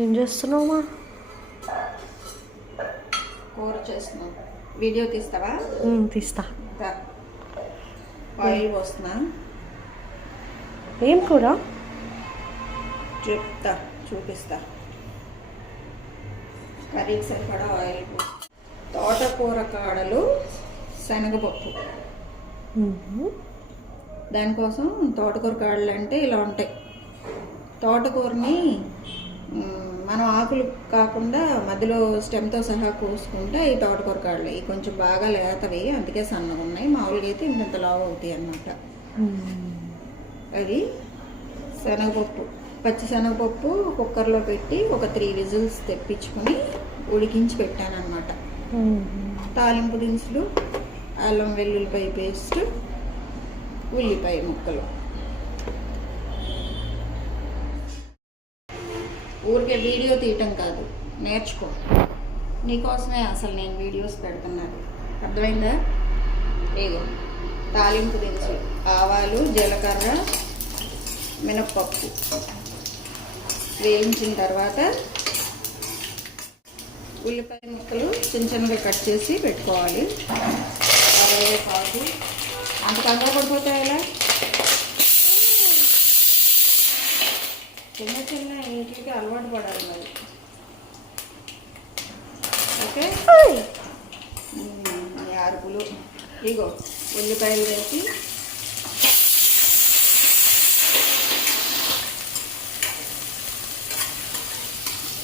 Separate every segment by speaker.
Speaker 1: ఏం చేస్తున్నావా
Speaker 2: కూర చేస్తున్నాం. వీడియో తీస్తావా?
Speaker 1: తీస్తా.
Speaker 2: ఆయిల్ పోస్తున్నా.
Speaker 1: ఏం కూర?
Speaker 2: చెప్తా చూపిస్తా. కర్రీకి సరిపడా ఆయిల్ తోటకూర కాడలు శనగపప్పు. దానికోసం తోటకూర కాడలు అంటే ఇలా ఉంటాయి. తోటకూరని మనం ఆకులు కాకుండా మధ్యలో స్టెమ్తో సహా కోసుకుంటే ఈ తోటకూర కాడలు ఇవి కొంచెం బాగా లేతవి అందుకే సన్నగా ఉన్నాయి. మామూలుగా అయితే ఇంత లావు అవుతాయి అన్నమాట. అవి శనగపప్పు పచ్చి శనగపప్పు కుక్కర్లో పెట్టి ఒక త్రీ విజిల్స్ తెప్పించుకొని ఉడికించి పెట్టాను అనమాట తాలింపు దినుసులు అల్లం వెల్లుల్లిపాయ పేస్ట్ ఉల్లిపాయ ముక్కలు. ఊరికే వీడియో తీయటం కాదు నేర్చుకో. నీకోసమే అసలు నేను వీడియోస్ పెడుతున్నాను అర్థమైందా? ఏదో తాలింపు దినుసులు ఆవాలు జీలకర్ర మినప్పప్పు. వేయించిన తర్వాత ఉల్లిపాయ ముక్కలు చిన్న చిన్నగా కట్ చేసి పెట్టుకోవాలి. కరివేపాకు అంత కంగారు పడిపోతాయి ఎలా? చిన్న చిన్న ఇంటికి అలవాటు పడాలి మరి. ఓకే? అరుపులు. ఇగో ఉల్లిపాయలు వేసి.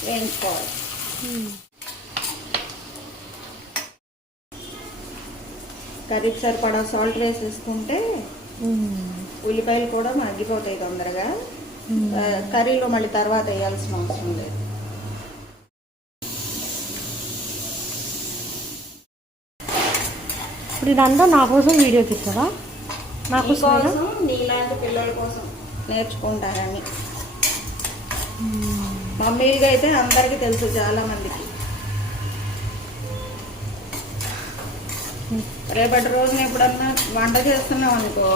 Speaker 2: వేయించుకోవాలి. కర్రీకి సరిపడా సాల్ట్ వేసేసుకుంటే ఉల్లిపాయలు కూడా మగ్గిపోతాయి తొందరగా. కర్రీలో మళ్ళీ తర్వాత వేయాల్సిన అవసరం లేదు.
Speaker 1: ఇప్పుడు ఇదంతా నా కోసం వీడియో తీసావా? నా కోసం
Speaker 2: నీలాంటి పిల్లల కోసం నేర్చుకుంటారని మమ్మీలుగా అయితే అందరికీ తెలుసు చాలా మందికి. రేపటి రోజున ఎప్పుడన్నా వంట చేస్తున్నాం అనుకో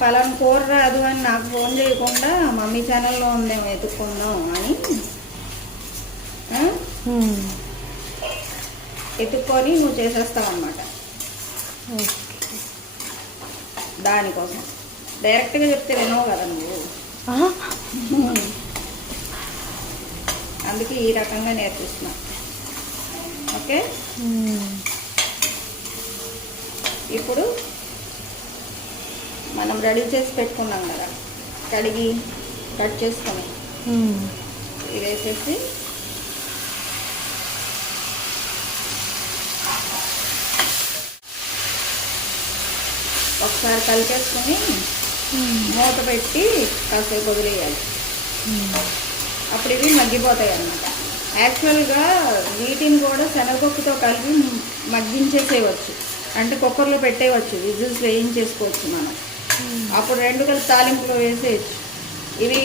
Speaker 2: పలానా కూర రాదు అని నాకు ఫోన్ చేయకుండా మమ్మీ ఛానల్లో ఉందేమో ఎత్తుక్కుందాం అని? ఎత్తుక్కొని నువ్వు చేసేస్తావు అనమాట దానికోసం. డైరెక్ట్గా చెప్తే వినవు కదా నువ్వు. అందుకే ఈ రకంగా నేర్పిస్తున్నా. ఓకే? ఇప్పుడు మనం రెడీ చేసి పెట్టుకున్నాం కదా. కడిగి కట్ చేసుకొని ఇది వేసేసి ఒకసారి కలిపేసుకొని మూత పెట్టి కాసేపు వదిలేయాలి. అప్పుడు ఇవి మగ్గిపోతాయి అన్నమాట. యాక్చువల్గా వీటిని కూడా శనగపప్పుతో కలిపి మగ్గించేసేయవచ్చు. అంటే కుక్కర్లో పెట్టేయవచ్చు. విజిల్స్ వేయించేసుకోవచ్చు మనం. అప్పుడు రెండు కలిపి తాలింపులో వేసేయచ్చు. ఇవి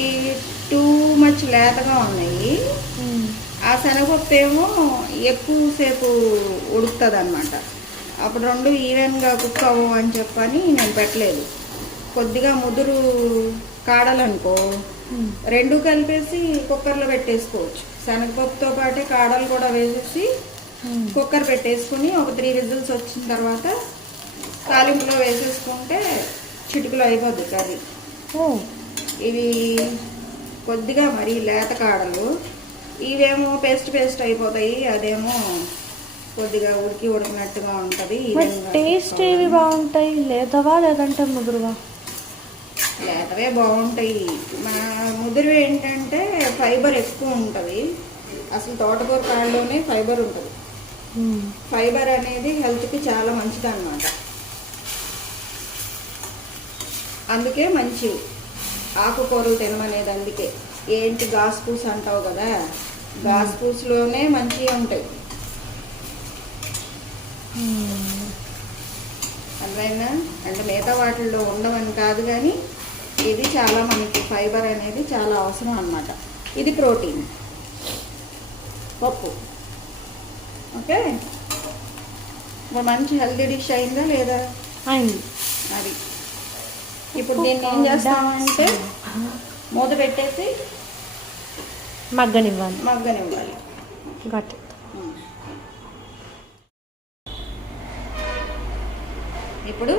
Speaker 2: టూ మచ్ లేతగా ఉన్నాయి. ఆ శనగపప్పు ఏమో ఎక్కువసేపు ఉడుకుతుంది అనమాట అప్పుడు రెండు ఈవెన్గా కుక్ అవ్వు అని చెప్పని నేను పెట్టలేదు. కొద్దిగా ముదురు కాడలనుకో రెండు కలిపేసి కుక్కర్లో పెట్టేసుకోవచ్చు. శనగపప్పుతో పాటే కాడలు కూడా వేసేసి కుక్కర్ పెట్టేసుకుని ఒక త్రీ విజిల్స్ వచ్చిన తర్వాత తాలింపులో వేసేసుకుంటే చిటికలో అయిపోద్ది కర్రీ. ఇవి కొద్దిగా మరి లేత కాడలు. ఇవేమో పేస్ట్ పేస్ట్ అయిపోతాయి. అదేమో కొద్దిగా ఉడికి ఉడికినట్టుగా ఉంటుంది.
Speaker 1: టేస్ట్ ఏవి బాగుంటాయి? లేదవా లేదంటే ముదురువా?
Speaker 2: లేతవే బాగుంటాయి. మన ముదిరివి ఏంటంటే ఫైబర్ ఎక్కువ ఉంటుంది. అసలు తోటకూర కాడలోనే ఫైబర్ ఉంటుంది. ఫైబర్ అనేది హెల్త్కి చాలా మంచిది అనమాట అందుకే మంచివి. ఆకుకూరలు తినమనేది అందుకే. ఏంటి గాస్ పూస్ అంటావు కదా? గాస్ పూస్లోనే మంచిగా ఉంటాయి. అర్థమైందా? అంటే మిగతా వాటిల్లో ఉండవని కాదు కానీ ఇది చాలా మనకి ఫైబర్ అనేది చాలా అవసరం అన్నమాట. ఇది ప్రోటీన్. పప్పు. ఓకే? ఇప్పుడు మంచి హెల్తీ డిష్ అయిందా లేదా?
Speaker 1: అయింది.
Speaker 2: అది. ఇప్పుడు దీన్ని ఏం చేస్తామంటే మూత పెట్టేసి
Speaker 1: మగ్గనివ్వాలి.
Speaker 2: మగ్గనివ్వాలి.
Speaker 1: గట్
Speaker 2: ఇప్పుడు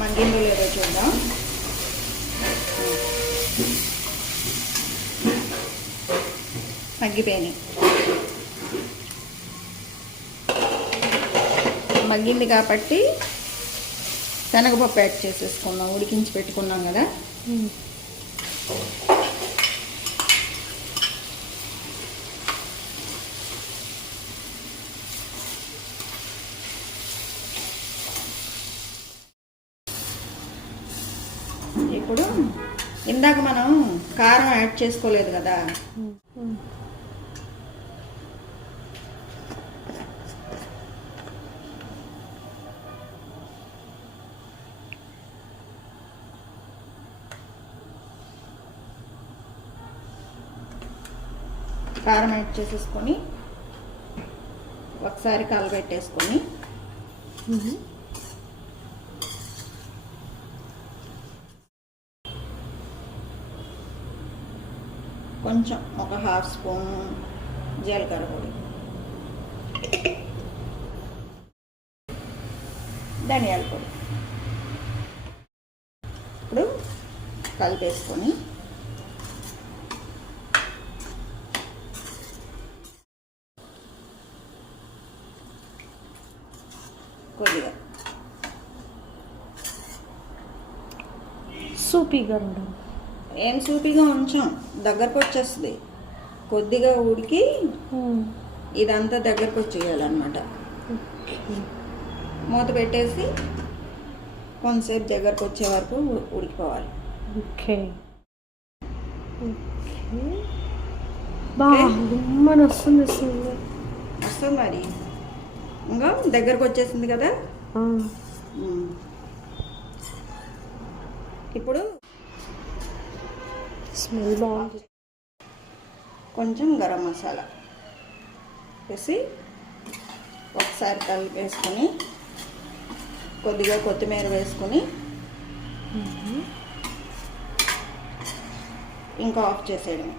Speaker 2: మగ్గిందో లేదో చూద్దాం. మగ్గిపోయినాయి. మగ్గింది కాబట్టి శనగపప్పు యాడ్ చేసేసుకున్నాం ఉడికించి పెట్టుకున్నాం కదా. ఇప్పుడు ఇందాక మనం కారం యాడ్ చేసుకోలేదు కదా. కారం యాడ్ చేసేసుకొని ఒకసారి కలబెట్టేసుకొని కొంచెం ఒక హాఫ్ స్పూన్ జీలకర్ర పొడి ధనియాల పొడి. ఇప్పుడు కలిపేసుకొని కొద్దిగా.
Speaker 1: సూపీగా ఉండడం
Speaker 2: ఏం సూపిగా ఉంచాం దగ్గరకు వచ్చేస్తుంది కొద్దిగా ఉడికి ఇదంతా దగ్గరకు వచ్చేయాలన్నమాట మూత పెట్టేసి కొంతసేపు దగ్గరకు వచ్చే వరకు ఉడికిపోవాలి.
Speaker 1: ఓకే. బాగా వస్తుంది
Speaker 2: వస్తుంది మరి. ఇంకా దగ్గరకు వచ్చేసింది కదా. ఇప్పుడు
Speaker 1: స్మెల్ బాగుంది.
Speaker 2: కొంచెం గరం మసాలా వేసి ఒకసారి కలిపేసుకొని కొద్దిగా కొత్తిమీర వేసుకొని ఇంకా ఆఫ్ చేసేయడం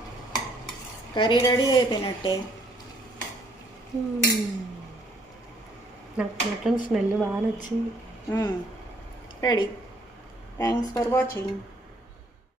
Speaker 2: కర్రీ రెడీ అయిపోయినట్టే.
Speaker 1: నాకు మటన్ స్మెల్ బాగా నచ్చింది.
Speaker 2: రెడీ. Thanks for watching.